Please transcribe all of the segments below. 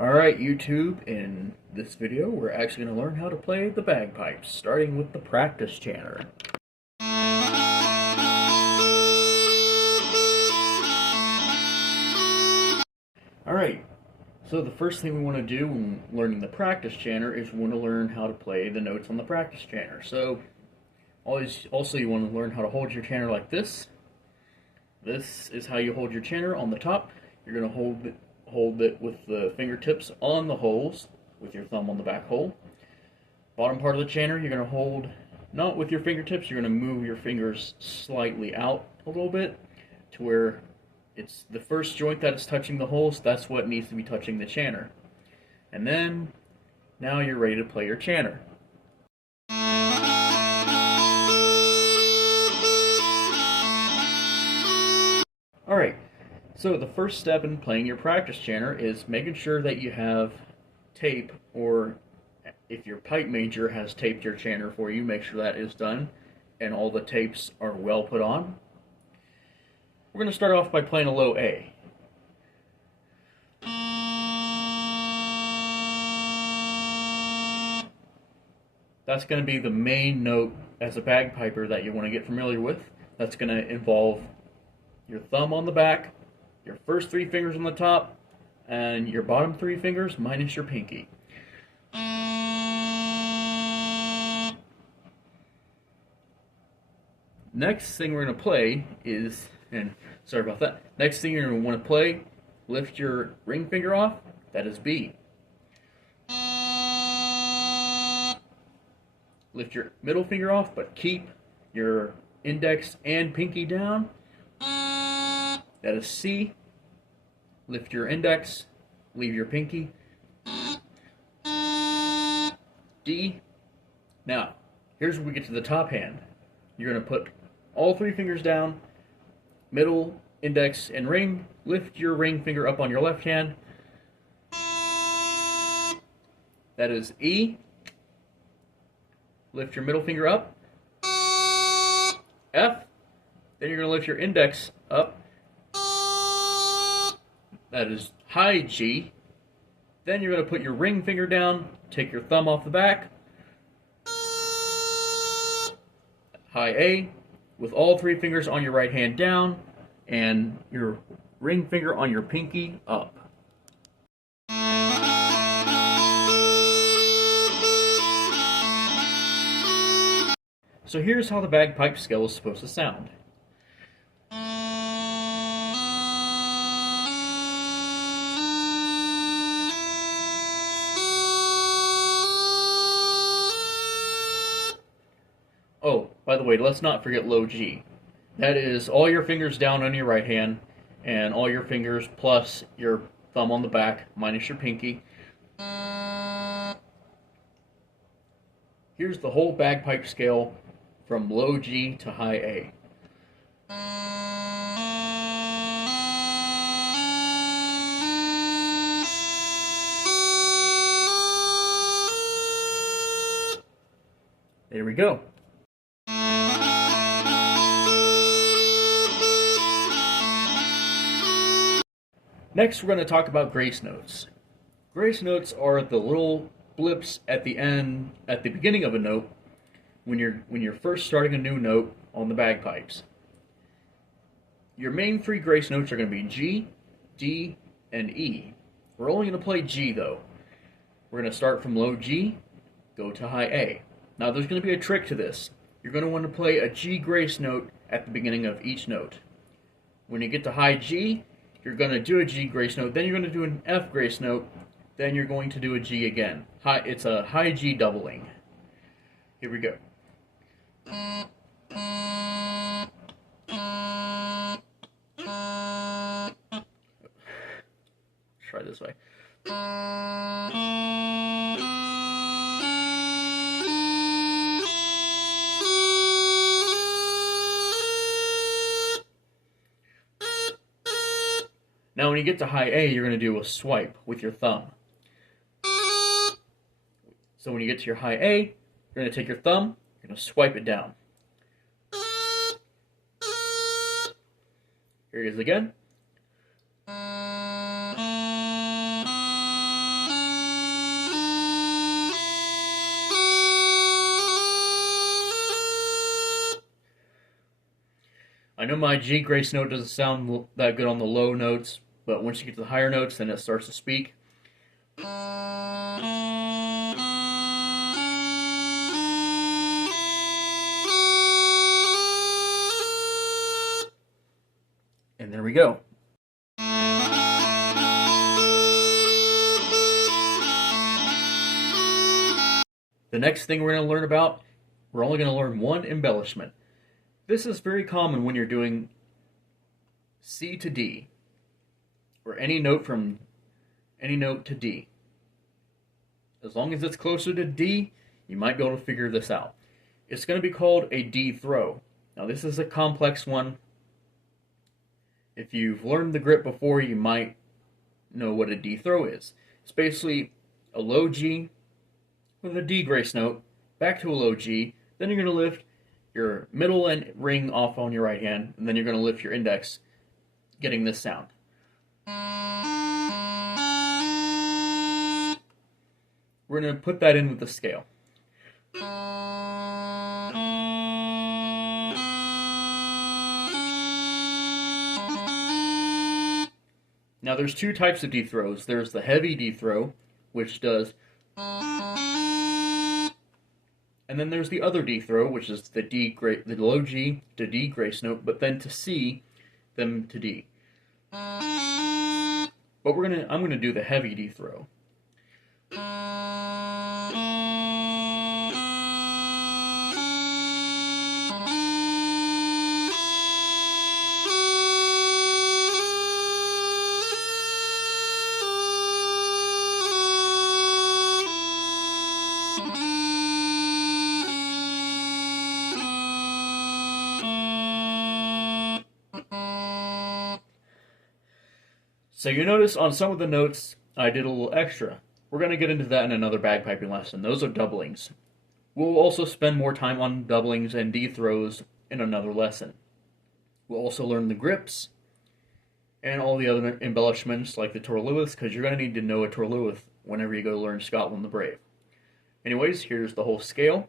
Alright YouTube, in this video we're actually going to learn how to play the bagpipes, starting with the practice chanter. Alright, so the first thing we want to do when learning the practice chanter is we want to learn how to play the notes on the practice chanter. So, also you want to learn how to hold your chanter like this. This is how you hold your chanter on the top. You're going to hold it with the fingertips on the holes, with your thumb on the back hole. Bottom part of the chanter, you're going to hold not with your fingertips, you're going to move your fingers slightly out a little bit to where it's the first joint that is touching the holes, that's what needs to be touching the chanter. And then, now you're ready to play your chanter. Alright, so the first step in playing your practice chanter is making sure that you have tape, or if your pipe major has taped your chanter for you, make sure that is done and all the tapes are well put on. We're going to start off by playing a low A. That's going to be the main note as a bagpiper that you want to get familiar with. That's going to involve your thumb on the back, your first three fingers on the top, and your bottom three fingers minus your pinky. Next thing we're going to play is, and sorry about that, next thing you're going to want to play, lift your ring finger off, that is B. Lift your middle finger off, but keep your index and pinky down, that is C. Lift your index, leave your pinky, D. Now, here's where we get to the top hand. You're going to put all three fingers down, middle, index, and ring. Lift your ring finger up on your left hand. That is E. Lift your middle finger up. F. Then you're going to lift your index up. That is high G. Then you're going to put your ring finger down, take your thumb off the back. High A, with all three fingers on your right hand down, and your ring finger on your pinky up. So here's how the bagpipe scale is supposed to sound. Oh, by the way, let's not forget low G. That is all your fingers down on your right hand, and all your fingers plus your thumb on the back, minus your pinky. Here's the whole bagpipe scale from low G to high A. There we go. Next, we're going to talk about grace notes. Grace notes are the little blips at the end, at the beginning of a note, when you're first starting a new note on the bagpipes. Your main three grace notes are going to be G, D, and E. We're only going to play G though. We're going to start from low G, go to high A. Now there's going to be a trick to this. You're going to want to play a G grace note at the beginning of each note. When you get to high G, you're going to do a G grace note, then you're going to do an F grace note, then you're going to do a G again. It's a high G doubling. Here we go. Try this way. Now when you get to high A, you're going to do a swipe with your thumb. So when you get to your high A, you're going to take your thumb, you're going to swipe it down. Here it is again. know my G grace note doesn't sound that good on the low notes, but once you get to the higher notes, then it starts to speak. And there we go. The next thing we're going to learn about, we're only going to learn one embellishment. This is very common when you're doing C to D, or any note from any note to D. As long as it's closer to D, you might be able to figure this out. It's going to be called a D throw. Now this is a complex one. If you've learned the grip before, you might know what a D throw is. It's basically a low G with a D grace note, back to a low G, then you're going to lift your middle and ring off on your right hand, and then you're going to lift your index, getting this sound. We're going to put that in with the scale. Now there's two types of D throws. There's the heavy D throw, which does, and then there's the other D throw, which is the low G to D grace note, but then to C, then to D. But I'm gonna do the heavy D throw. So you notice on some of the notes, I did a little extra. We're going to get into that in another bagpiping lesson. Those are doublings. We'll also spend more time on doublings and D throws in another lesson. We'll also learn the grips and all the other embellishments like the Torlewith, because you're going to need to know a Torlewith whenever you go learn Scotland the Brave. Anyways, here's the whole scale.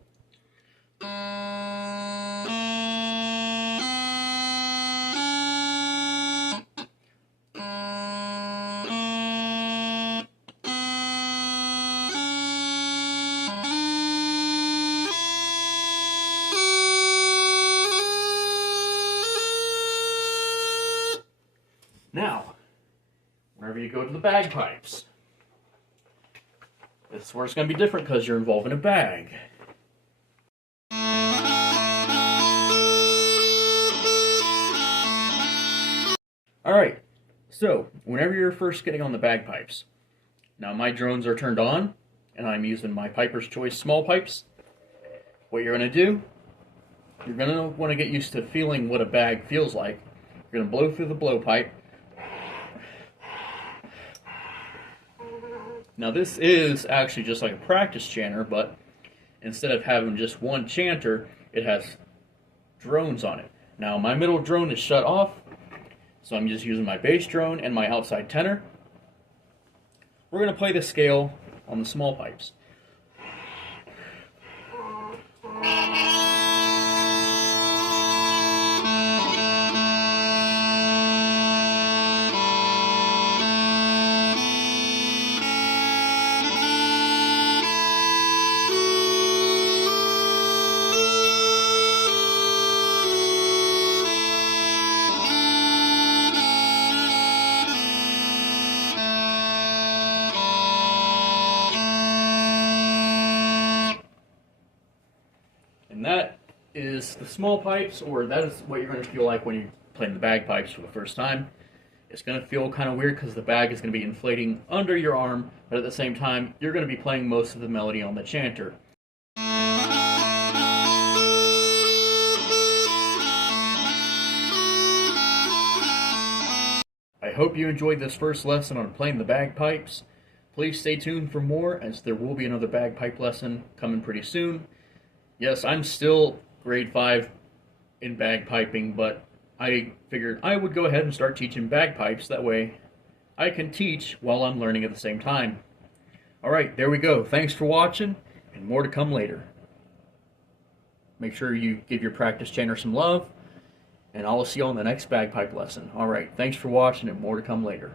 Now, whenever you go to the bagpipes, this is where it's going to be different because you're involving a bag. Alright, so whenever you're first getting on the bagpipes, now my drones are turned on, and I'm using my Piper's Choice small pipes. What you're going to do, you're going to want to get used to feeling what a bag feels like. You're going to blow through the blowpipe. Now this is actually just like a practice chanter, but instead of having just one chanter, it has drones on it. Now my middle drone is shut off, so I'm just using my bass drone and my outside tenor. We're going to play the scale on the small pipes. And that is the small pipes, or that is what you're going to feel like when you're playing the bagpipes for the first time. It's going to feel kind of weird because the bag is going to be inflating under your arm, but at the same time, you're going to be playing most of the melody on the chanter. I hope you enjoyed this first lesson on playing the bagpipes. Please stay tuned for more, as there will be another bagpipe lesson coming pretty soon. Yes, I'm still grade 5 in bagpiping, but I figured I would go ahead and start teaching bagpipes. That way I can teach while I'm learning at the same time. Alright, there we go. Thanks for watching, and more to come later. Make sure you give your practice chanter some love, and I'll see you on the next bagpipe lesson. All right, thanks for watching, and more to come later.